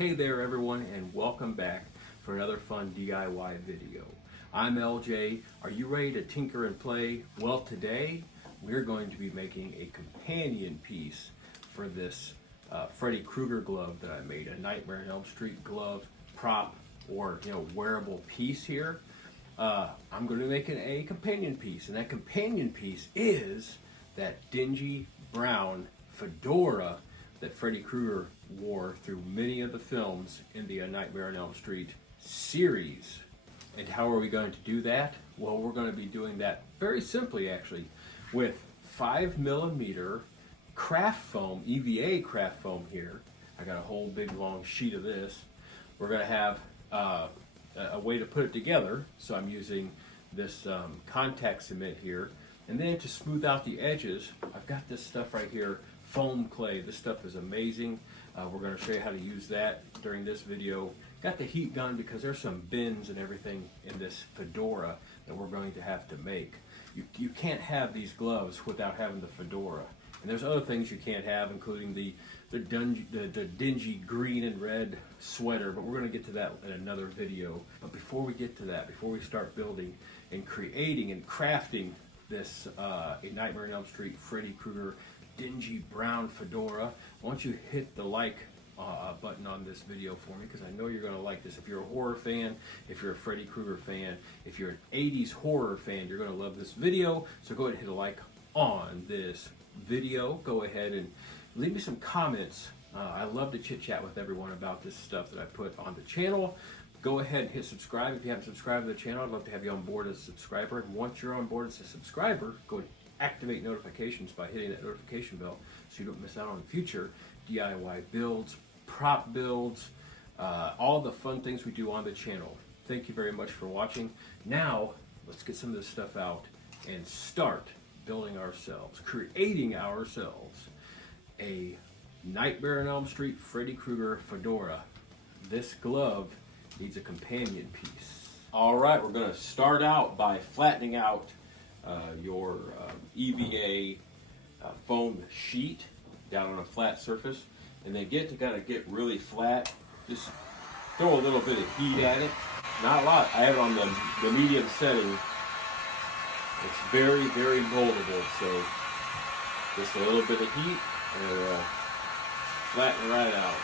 Hey there everyone, and welcome back for another fun DIY video. I'm LJ. Are you ready to tinker and play? Well, today we're going to be making a companion piece for this Freddy Krueger glove that I made, a Nightmare on Elm Street glove prop or wearable piece here. I'm going to be making a companion piece, and that companion piece is that dingy brown fedora that Freddy Krueger wore through many of the films in the Nightmare on Elm Street series. And how are we going to do that? Well, we're going to be doing that very simply, actually, with 5mm craft foam, EVA craft foam here. I got a whole big long sheet of this. We're going to have a way to put it together, so I'm using this contact cement here. And then to smooth out the edges, I've got this stuff right here, foam clay. This stuff is amazing. We're going to show you how to use that during this video. Got the heat gun because there's some bends and everything in this fedora that we're going to have to make. You can't have these gloves without having the fedora. And there's other things you can't have, including the dingy green and red sweater, but we're going to get to that in another video. But before we get to that, before we start building and creating and crafting this A Nightmare on Elm Street Freddy Krueger dingy brown fedora, why don't you hit the like button on this video for me, because I know you're going to like this. If you're a horror fan, if you're a Freddy Krueger fan, if you're an 80s horror fan, you're going to love this video. So go ahead and hit a like on this video. Go ahead and leave me some comments. I love to chit chat with everyone about this stuff that I put on the channel. Go ahead and hit subscribe if you haven't subscribed to the channel. I'd love to have you on board as a subscriber. And once you're on board as a subscriber, go ahead and activate notifications by hitting that notification bell so you don't miss out on future DIY builds, prop builds, all the fun things we do on the channel. Thank you very much for watching. Now, let's get some of this stuff out and start building ourselves, creating ourselves a Nightmare on Elm Street Freddy Krueger fedora. This glove needs a companion piece. All right, we're going to start out by flattening out your EVA foam sheet down on a flat surface, and then gotta get really flat. Just throw a little bit of heat at it, not a lot. I have it on the medium setting. It's very, very moldable, so just a little bit of heat and flatten it right out.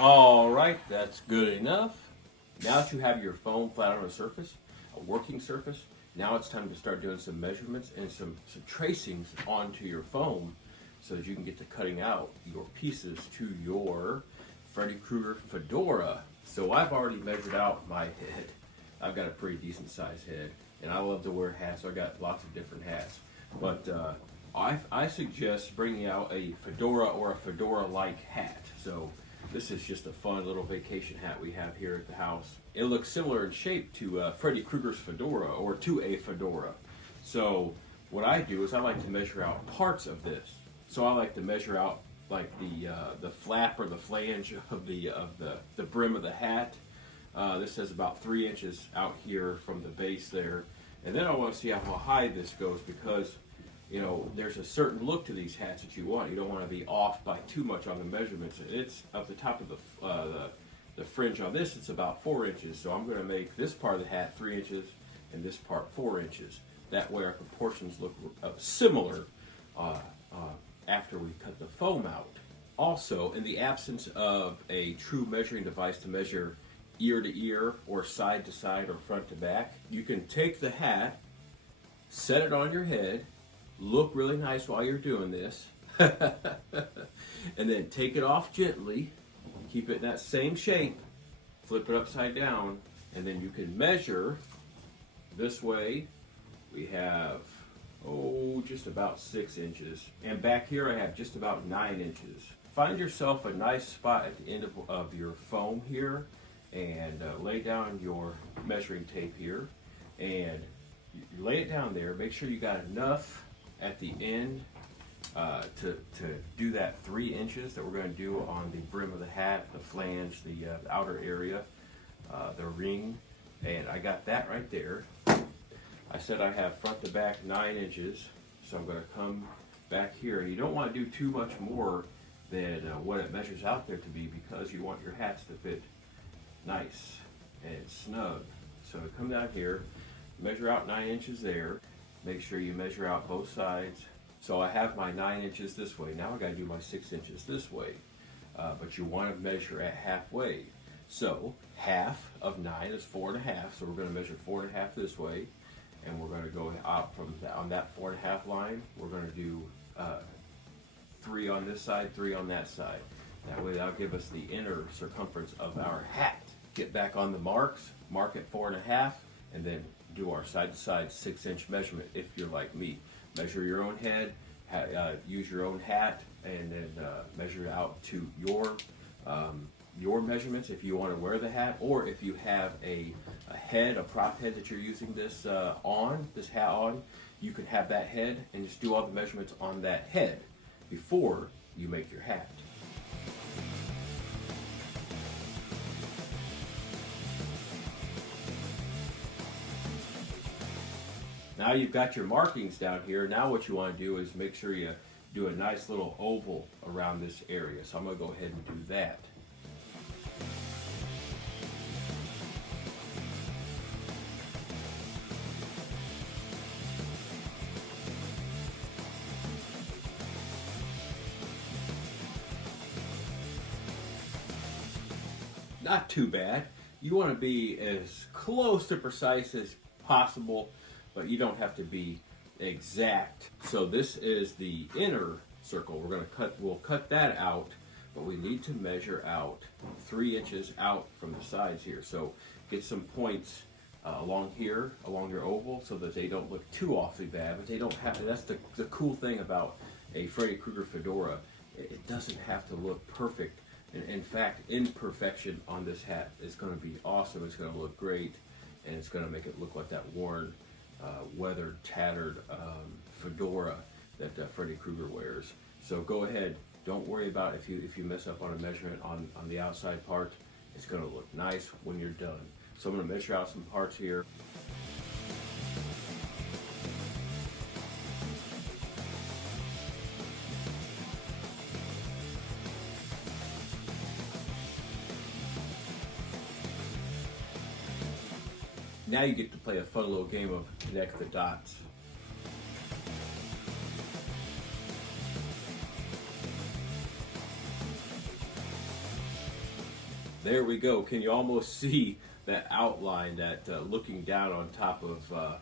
All right, that's good enough. Now that you have your foam flat on a surface, a working surface, now it's time to start doing some measurements and some tracings onto your foam so that you can get to cutting out your pieces to your Freddy Krueger fedora. So I've already measured out my head. I've got a pretty decent sized head, and I love to wear hats, so I got lots of different hats. But I suggest bringing out a fedora or a fedora-like hat. So this is just a fun little vacation hat we have here at the house. It looks similar in shape to Freddy Krueger's fedora, or to a fedora. So what I do is I like to measure out parts of this. So I like to measure out like the flap or the flange of the brim of the hat. This is about 3 inches out here from the base there. And then I want to see how high this goes, because there's a certain look to these hats that you want. You don't want to be off by too much on the measurements. It's up the top of the fringe on this, it's about 4 inches. So I'm going to make this part of the hat 3 inches and this part 4 inches. That way our proportions look similar after we cut the foam out. Also, in the absence of a true measuring device to measure ear to ear or side to side or front to back, you can take the hat, set it on your head, look really nice while you're doing this, and then take it off gently, keep it in that same shape, flip it upside down, and then you can measure this way. We have, just about 6 inches. And back here I have just about 9 inches. Find yourself a nice spot at the end of your foam here, and lay down your measuring tape here, and you lay it down there. Make sure you got enough at the end to do that 3 inches that we're going to do on the brim of the hat, the flange, the outer area, the ring. And I got that right there. I said I have front to back 9 inches, so I'm going to come back here. And you don't want to do too much more than what it measures out there to be, because you want your hats to fit nice and snug. So come down here, measure out 9 inches there. Make sure you measure out both sides. So I have my 9 inches this way. Now I got to do my 6 inches this way. But you want to measure at halfway. So half of 9 is 4.5. So we're going to measure 4.5 this way, and we're going to go out from on that 4.5 line. We're going to do 3 on this side, 3 on that side. That way that'll give us the inner circumference of our hat. Get back on the marks, mark at 4.5, and then do our side to side 6-inch measurement if you're like me. Measure your own head, use your own hat, and then measure it out to your measurements if you want to wear the hat, or if you have a prop head that you're using this hat on, you can have that head and just do all the measurements on that head before you make your hat. Now you've got your markings down here. Now what you want to do is make sure you do a nice little oval around this area. So I'm going to go ahead and do that. Not too bad. You want to be as close to precise as possible, but you don't have to be exact. So this is the inner circle. We'll cut that out, but we need to measure out 3 inches out from the sides here. So get some points along here, along your oval, so that they don't look too awfully bad, but they don't have to. That's the cool thing about a Freddy Krueger fedora. It doesn't have to look perfect. In fact, imperfection on this hat is going to be awesome. It's going to look great, and it's going to make it look like that worn, weathered, tattered fedora that Freddy Krueger wears. So go ahead. Don't worry about if you mess up on a measurement on the outside part. It's going to look nice when you're done. So I'm going to measure out some parts here. Now you get to play a fun little game of connect the dots. There we go. Can you almost see that outline, that looking down on top of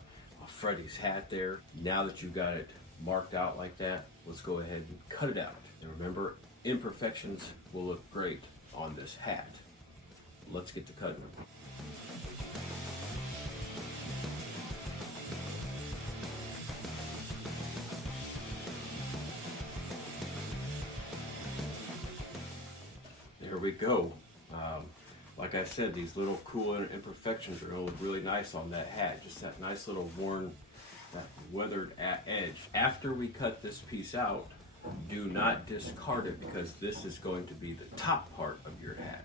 Freddy's hat there? Now that you've got it marked out like that, let's go ahead and cut it out. And remember, imperfections will look great on this hat. Let's get to cutting them. There we go. Like I said, these little cool imperfections are going to look really nice on that hat. Just that nice little worn, that weathered edge. After we cut this piece out, do not discard it, because this is going to be the top part of your hat.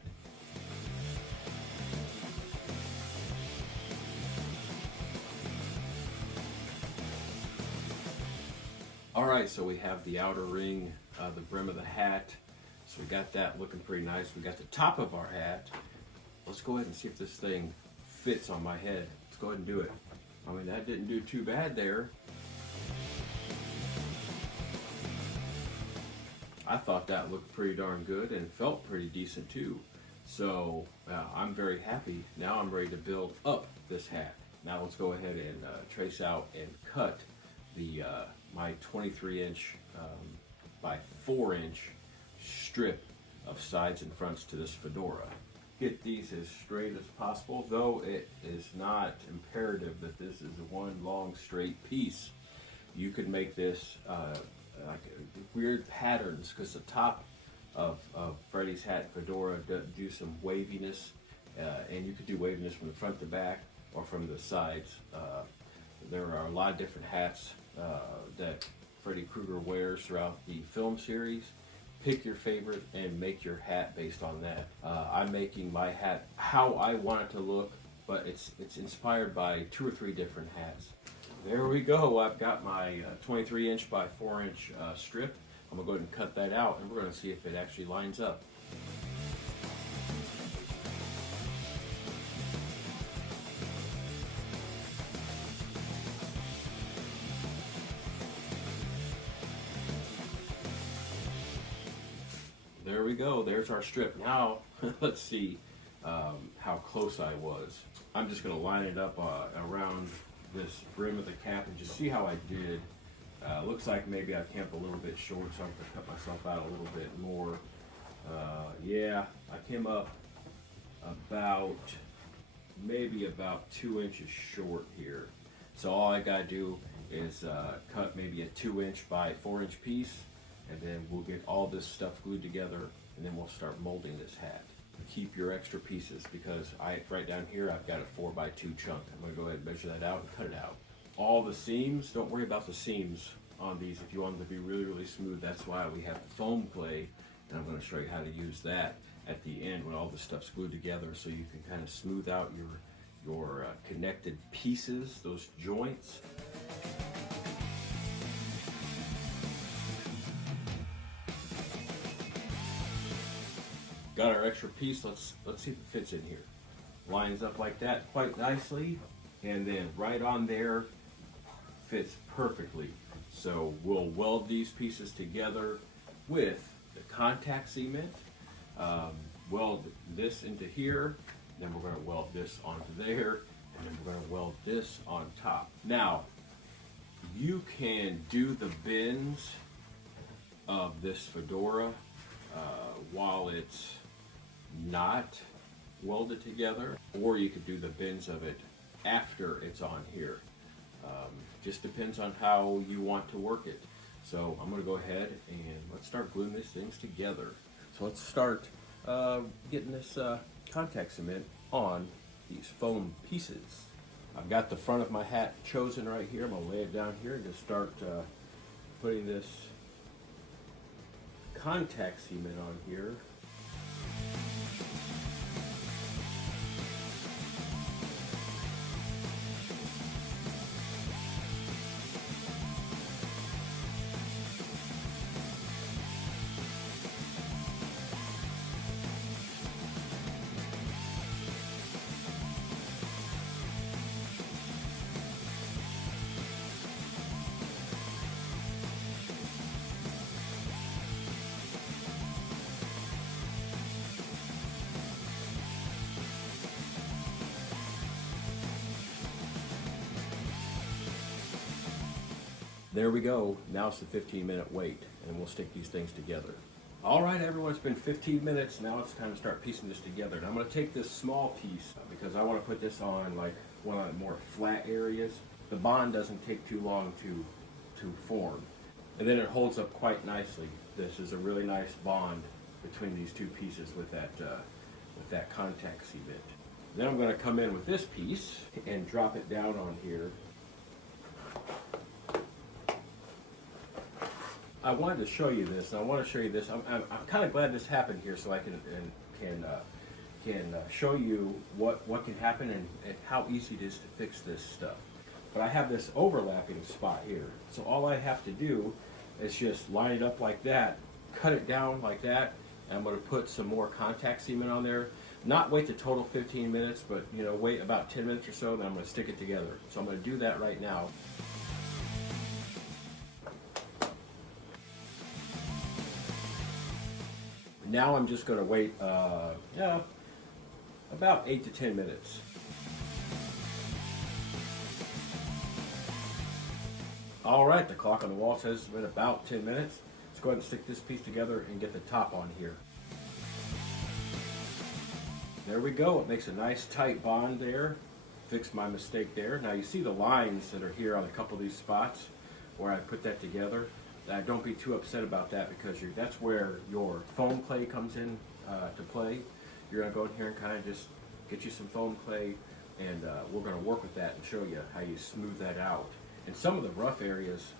Alright, so we have the outer ring, the brim of the hat. So we got that looking pretty nice. We got the top of our hat. Let's go ahead and see if this thing fits on my head. Let's go ahead and do it. I mean, that didn't do too bad there. I thought that looked pretty darn good and felt pretty decent too. So I'm very happy. Now I'm ready to build up this hat. Now let's go ahead and trace out and cut the my 23-inch by 4-inch strip of sides and fronts to this fedora. Get these as straight as possible, though it is not imperative that this is one long straight piece. You could make this like weird patterns, because the top of Freddy's hat fedora do some waviness, and you could do waviness from the front to back or from the sides. There are a lot of different hats that Freddy Krueger wears throughout the film series. Pick your favorite and make your hat based on that. I'm making my hat how I want it to look, but it's inspired by 2 or 3 different hats. There we go. I've got my 23" by 4" strip. I'm gonna go ahead and cut that out, and we're gonna see if it actually lines up. There we go. There's our strip. Now let's see how close I was. I'm just going to line it up around this brim of the cap and just see how I did. Looks like maybe I came up a little bit short, so I'm going to cut myself out a little bit more. Yeah, I came up maybe about 2 inches short here. So all I got to do is cut maybe a 2" by 4" piece, and then we'll get all this stuff glued together, and then we'll start molding this hat. Keep your extra pieces, because right down here I've got a 4x2 chunk. I'm going to go ahead and measure that out and cut it out. All the seams, don't worry about the seams on these if you want them to be really, really smooth. That's why we have the foam clay, and I'm going to show you how to use that at the end when all the stuff's glued together, so you can kind of smooth out your connected pieces, those joints. Got our extra piece. Let's see if it fits in here. Lines up like that quite nicely, and then right on there fits perfectly. So we'll weld these pieces together with the contact cement. Weld this into here, then we're going to weld this onto there, and then we're going to weld this on top. Now, you can do the bins of this fedora while it's not welded together, or you could do the bins of it after it's on here. Just depends on how you want to work it. So I'm going to go ahead and let's start gluing these things together. So let's start getting this contact cement on these foam pieces. I've got the front of my hat chosen right here. I'm going to lay it down here and just start putting this contact cement on here. There we go. Now it's the 15-minute wait, and we'll stick these things together. All right, everyone, it's been 15 minutes. Now it's time to start piecing this together. And I'm going to take this small piece because I want to put this on like one of the more flat areas. The bond doesn't take too long to form, and then it holds up quite nicely. This is a really nice bond between these two pieces with that contact cement. Then I'm going to come in with this piece and drop it down on here. I wanted to show you this, and I want to show you this. I'm kind of glad this happened here, so I can show you what can happen and how easy it is to fix this stuff. But I have this overlapping spot here, so all I have to do is just line it up like that, cut it down like that, and I'm going to put some more contact cement on there. Not wait the total 15 minutes, but wait about 10 minutes or so, then I'm going to stick it together. So I'm going to do that right now. Now I'm just going to wait about 8 to 10 minutes. All right, the clock on the wall says it's been about 10 minutes. Let's go ahead and stick this piece together and get the top on here. There we go. It makes a nice tight bond there. Fixed my mistake there. Now you see the lines that are here on a couple of these spots where I put that together. Don't be too upset about that, because that's where your foam clay comes in to play. You're going to go in here and kind of just get you some foam clay, and we're going to work with that and show you how you smooth that out. And some of the rough areas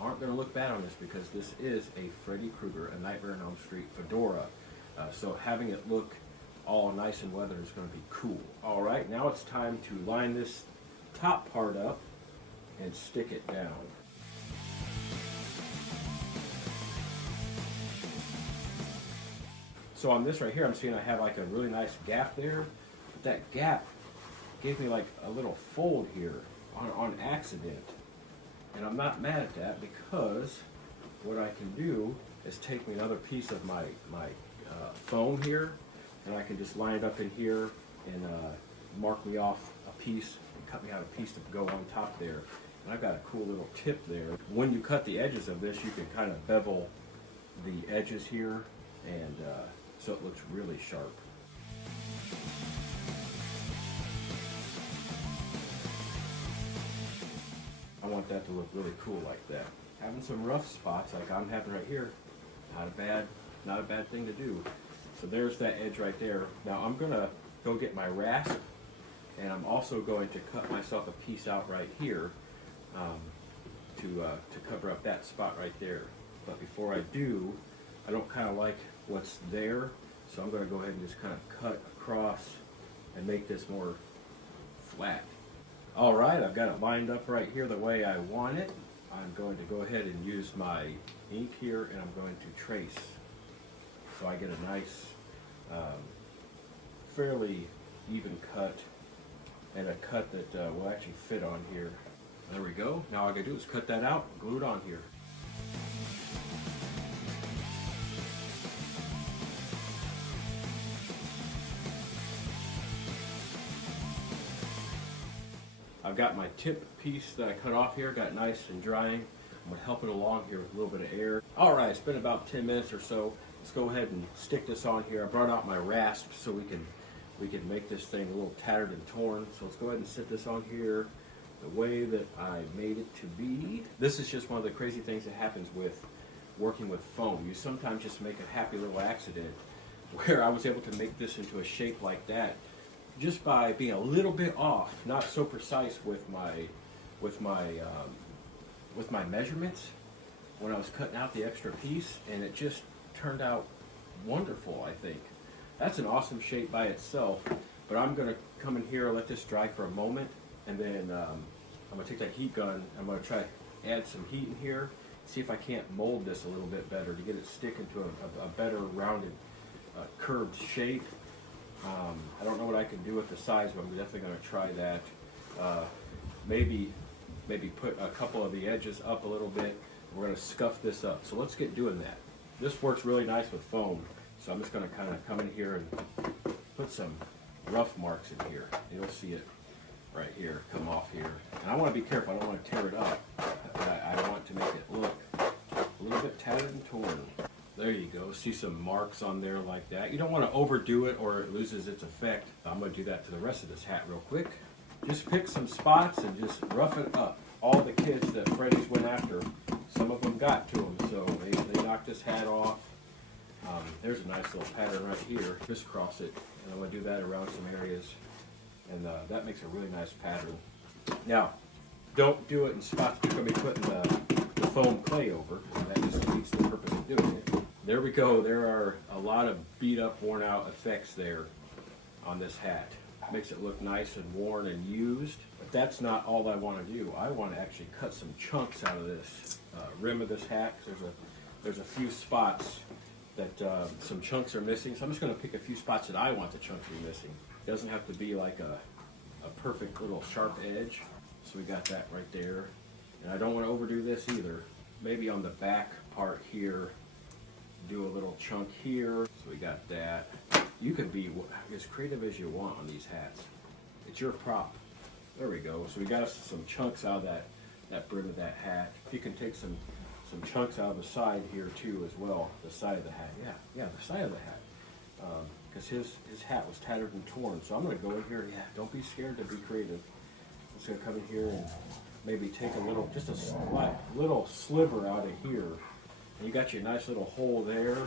aren't going to look bad on this, because this is a Freddy Krueger, A Nightmare on Elm Street fedora. So having it look all nice and weathered. It's going to be cool. All right, now it's time to line this top part up and stick it down. So on this right here, I'm seeing I have like a really nice gap there. But that gap gave me like a little fold here on accident. And I'm not mad at that, because what I can do is take me another piece of my foam here, and I can just line it up in here and mark me off a piece and cut me out a piece to go on top there. And I've got a cool little tip there. When you cut the edges of this, you can kind of bevel the edges here, and so it looks really sharp. I want that to look really cool like that. Having some rough spots like I'm having right here, not a bad thing to do. So there's that edge right there. Now I'm gonna go get my rasp, and I'm also going to cut myself a piece out right here to cover up that spot right there. But before I do, I don't kind of like what's there, so I'm going to go ahead and just kind of cut across and make this more flat. All right, I've got it lined up right here the way I want it. I'm going to go ahead and use my ink here, and I'm going to trace so I get a nice, fairly even cut, and a cut that will actually fit on here. There we go. Now all I gotta do is cut that out and glue it on here. I've got my tip piece that I cut off here, got nice and drying. I'm gonna help it along here with a little bit of air. All right, it's been about 10 minutes or so. Let's go ahead and stick this on here. I brought out my rasp so we can make this thing a little tattered and torn. So let's go ahead and sit this on here the way that I made it to be. This is just one of the crazy things that happens with working with foam. You sometimes just make a happy little accident where I was able to make this into a shape like that just by being a little bit off, not so precise with my measurements when I was cutting out the extra piece, and it just turned out wonderful, I think. That's an awesome shape by itself, but I'm gonna come in here, let this dry for a moment, and then I'm gonna take that heat gun, I'm gonna try to add some heat in here, see if I can't mold this a little bit better to get it stick into a better rounded curved shape. I don't know what I can do with the size, but I'm definitely gonna try that. Maybe put a couple of the edges up a little bit. We're gonna scuff this up. So let's get doing that. This works really nice with foam. So I'm just gonna kind of come in here and put some rough marks in here. You'll see it right here, come off here. And I want to be careful, I don't want to tear it up. But I want to make it look a little bit tattered and torn. There you go, see some marks on there like that. You don't want to overdo it or it loses its effect. I'm going to do that to the rest of this hat real quick. Just pick some spots and just rough it up. All the kids that Freddy's went after, some of them got to him, so they knocked this hat off. There's a nice little pattern right here. Crisscross it, and I'm going to do that around some areas, and that makes a really nice pattern. Now, don't do it in spots you're going to be putting the foam clay over. That just defeats the purpose of doing it. There we go. There are a lot of beat up, worn out effects there on this hat. Makes it look nice and worn and used, but that's not all I want to do. I want to actually cut some chunks out of this rim of this hat. There's a few spots that some chunks are missing, so I'm just going to pick a few spots that I want the chunks to be missing. It doesn't have to be like a perfect little sharp edge. So we got that right there, and I don't want to overdo this either. Maybe on the back part here, do a little chunk here. So we got that. You can be as creative as you want on these hats. It's your prop. There we go. So we got some chunks out of that brim of that hat. You can take some chunks out of the side here too as well. The side of the hat. Yeah, the side of the hat. Because his hat was tattered and torn. So I'm going to go in here. Yeah, don't be scared to be creative. I'm just going to come in here and maybe take just a little sliver out of here. And you got your nice little hole there.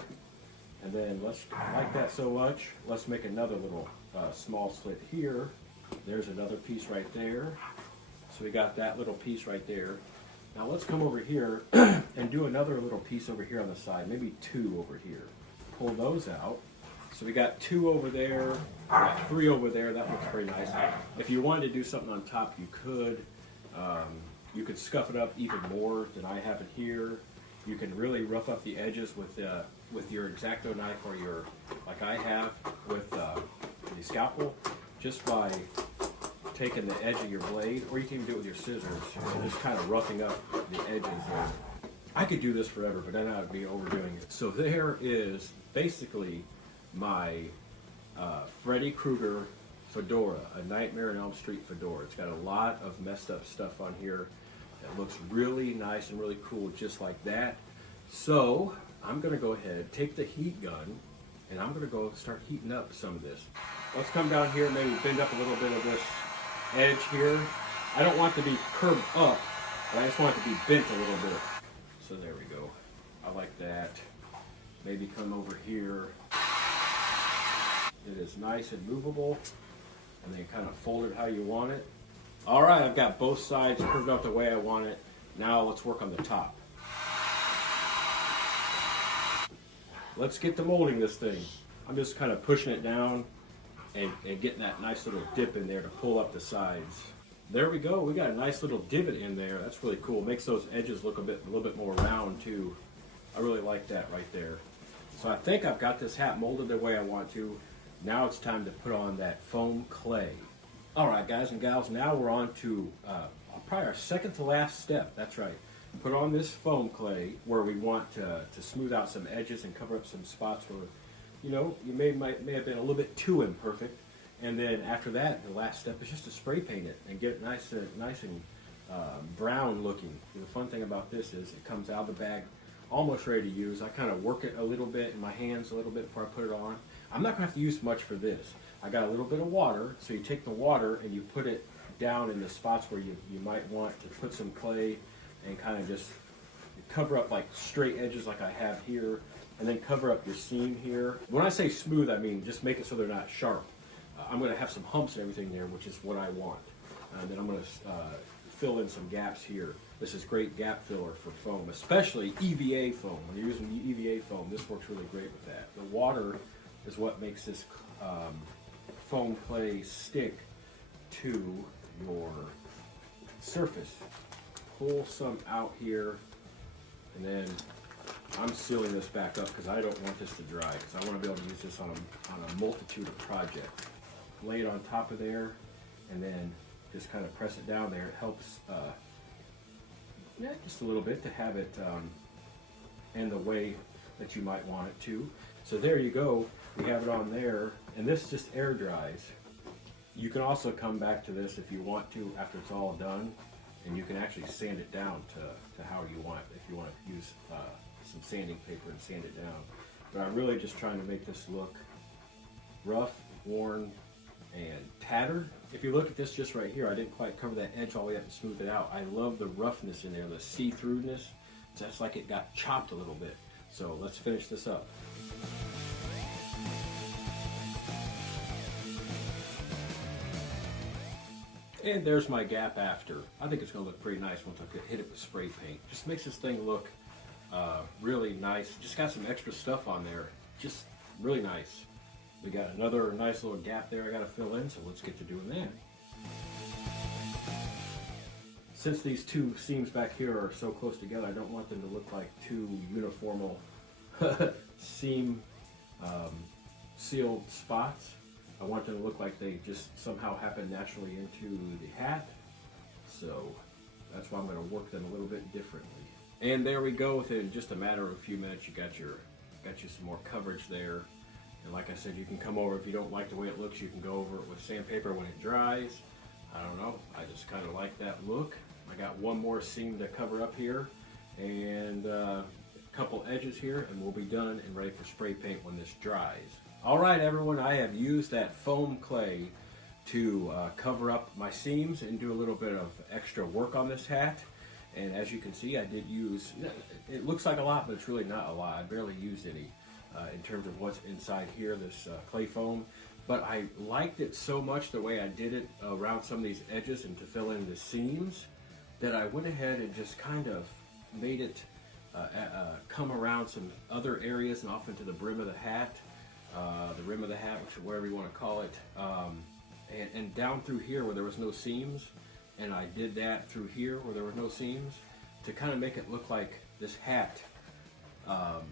And then I like that so much, let's make another little small slit here. There's another piece right there. So we got that little piece right there. Now let's come over here and do another little piece over here on the side, maybe two over here. Pull those out So we got 2 over there, we got 3 over there. That looks pretty nice. If you wanted to do something on top, you could. You could scuff it up even more than I have it here. You can really rough up the edges with your X-Acto knife, or your, like I have with the scalpel, just by taking the edge of your blade, or you can even do it with your scissors and just kind of roughing up the edges there. I could do this forever, but then I would be overdoing it. So there is basically my Freddy Krueger Fedora, a Nightmare on Elm Street Fedora. It's got a lot of messed up stuff on here. It looks really nice and really cool, just like that. So I'm gonna go ahead, take the heat gun, and I'm gonna go start heating up some of this. Let's come down here, maybe bend up a little bit of this edge here. I don't want it to be curved up, but I just want it to be bent a little bit. So there we go. I like that. Maybe come over here. It is nice and movable, and then kind of fold it how you want it. All right, I've got both sides curved out the way I want it. Now let's work on the top. Let's get to molding this thing. I'm just kind of pushing it down and getting that nice little dip in there to pull up the sides. There we go. We got a nice little divot in there. That's really cool. Makes those edges look a little bit more round too. I really like that right there. So I think I've got this hat molded the way I want to. Now it's time to put on that foam clay. All right, guys and gals, now we're on to probably our second to last step. That's right. Put on this foam clay where we want to smooth out some edges and cover up some spots where, you know, you may have been a little bit too imperfect. And then after that, the last step is just to spray paint it and get it nice and brown looking. The fun thing about this is it comes out of the bag almost ready to use. I kind of work it a little bit in my hands a little bit before I put it on. I'm not going to have to use much for this. I got a little bit of water, so you take the water and you put it down in the spots where you might want to put some clay and kind of just cover up like straight edges like I have here, and then cover up your seam here. When I say smooth, I mean just make it so they're not sharp. I'm going to have some humps and everything there, which is what I want. And then I'm going to fill in some gaps here. This is great gap filler for foam, especially EVA foam. When you're using EVA foam, this works really great with that. The water is what makes this foam clay stick to your surface. Pull some out here, and then I'm sealing this back up because I don't want this to dry, because I want to be able to use this on a multitude of projects. Lay it on top of there, and then just kind of press it down there. It helps just a little bit to have it in the way that you might want it to. So there you go. We have it on there, and this just air dries. You can also come back to this if you want to after it's all done, and you can actually sand it down to how you want it, if you want to use some sanding paper and sand it down. But I'm really just trying to make this look rough, worn, and tattered. If you look at this just right here, I didn't quite cover that edge all the way up and smooth it out. I love the roughness in there, the see-throughness. It's just like it got chopped a little bit. So let's finish this up. And there's my gap after. I think it's going to look pretty nice once I hit it with spray paint. Just makes this thing look really nice. Just got some extra stuff on there. Just really nice. We got another nice little gap there I got to fill in, so let's get to doing that. Since these two seams back here are so close together, I don't want them to look like two uniformal seam sealed spots. I want them to look like they just somehow happen naturally into the hat. So that's why I'm going to work them a little bit differently. And there we go. Within just a matter of a few minutes, you got you some more coverage there. And like I said, you can come over if you don't like the way it looks. You can go over it with sandpaper when it dries. I don't know. I just kind of like that look. I got one more seam to cover up here, and a couple edges here, and we'll be done and ready for spray paint when this dries. All right, everyone, I have used that foam clay to cover up my seams and do a little bit of extra work on this hat. And as you can see, I did use, it looks like a lot, but it's really not a lot. I barely used any in terms of what's inside here, this clay foam. But I liked it so much the way I did it around some of these edges and to fill in the seams, that I went ahead and just kind of made it come around some other areas and off into the brim of the hat. the rim of the hat, whatever you want to call it, and down through here where there was no seams, and I did that through here where there were no seams to kind of make it look like this hat has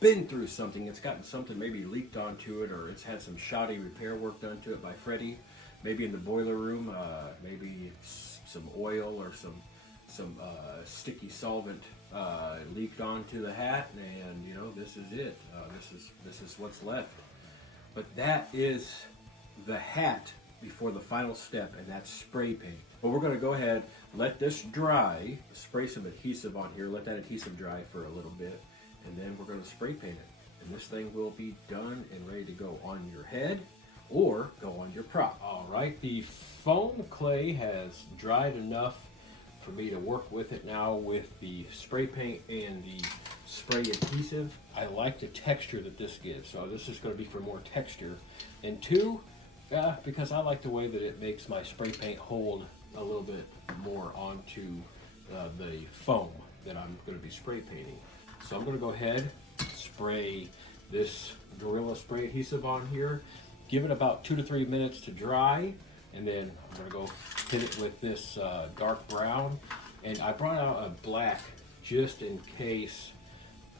been through something. It's gotten something maybe leaked onto it, or it's had some shoddy repair work done to it by Freddy, maybe in the boiler room, maybe some oil or some sticky solvent leaked onto the hat, and you know, this is it. This is what's left. But that is the hat before the final step, and that's spray paint. But we're going to go ahead, let this dry, spray some adhesive on here, let that adhesive dry for a little bit, and then we're going to spray paint it. And this thing will be done and ready to go on your head or go on your prop. All right, the foam clay has dried enough for me to work with it now with the spray paint and the spray adhesive. I like the texture that this gives, so this is going to be for more texture. And two, because I like the way that it makes my spray paint hold a little bit more onto the foam that I'm going to be spray painting. So I'm going to go ahead, spray this Gorilla Spray adhesive on here, give it about 2 to 3 minutes to dry, and then I'm going to go hit it with this dark brown. And I brought out a black just in case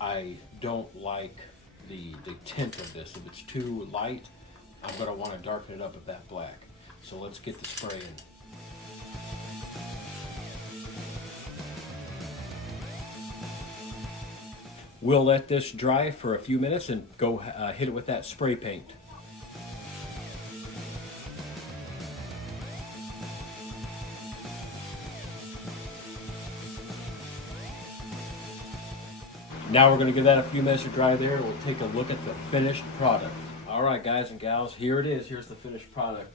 I don't like the tint of this. If it's too light, I'm going to want to darken it up with that black. So let's get the spray in. We'll let this dry for a few minutes and go hit it with that spray paint. Now we're going to give that a few minutes to dry there, and we'll take a look at the finished product. All right, guys and gals, here it is. Here's the finished product.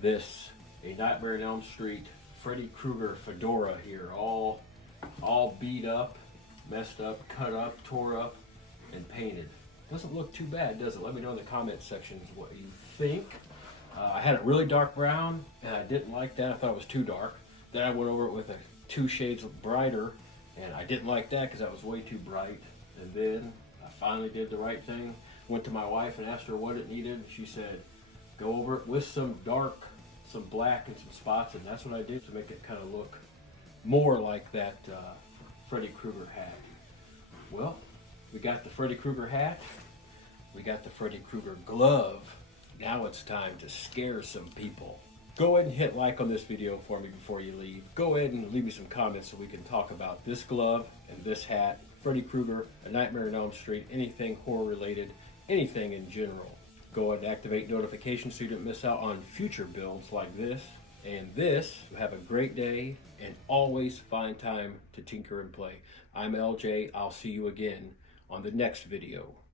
This, A Nightmare on Elm Street, Freddy Krueger Fedora here, all beat up, messed up, cut up, tore up, and painted. Doesn't look too bad, does it? Let me know in the comment sections what you think. I had it really dark brown, and I didn't like that. I thought it was too dark. Then I went over it with 2 shades brighter, and I didn't like that because that was way too bright. And then I finally did the right thing. Went to my wife and asked her what it needed. She said, go over it with some dark, some black and some spots, and that's what I did to make it kind of look more like that Freddy Krueger hat. Well, we got the Freddy Krueger hat. We got the Freddy Krueger glove. Now it's time to scare some people. Go ahead and hit like on this video for me before you leave. Go ahead and leave me some comments so we can talk about this glove and this hat, Freddy Krueger, A Nightmare on Elm Street, anything horror related, anything in general. Go ahead and activate notifications so you don't miss out on future builds like this and this. Have a great day and always find time to tinker and play. I'm LJ. I'll see you again on the next video.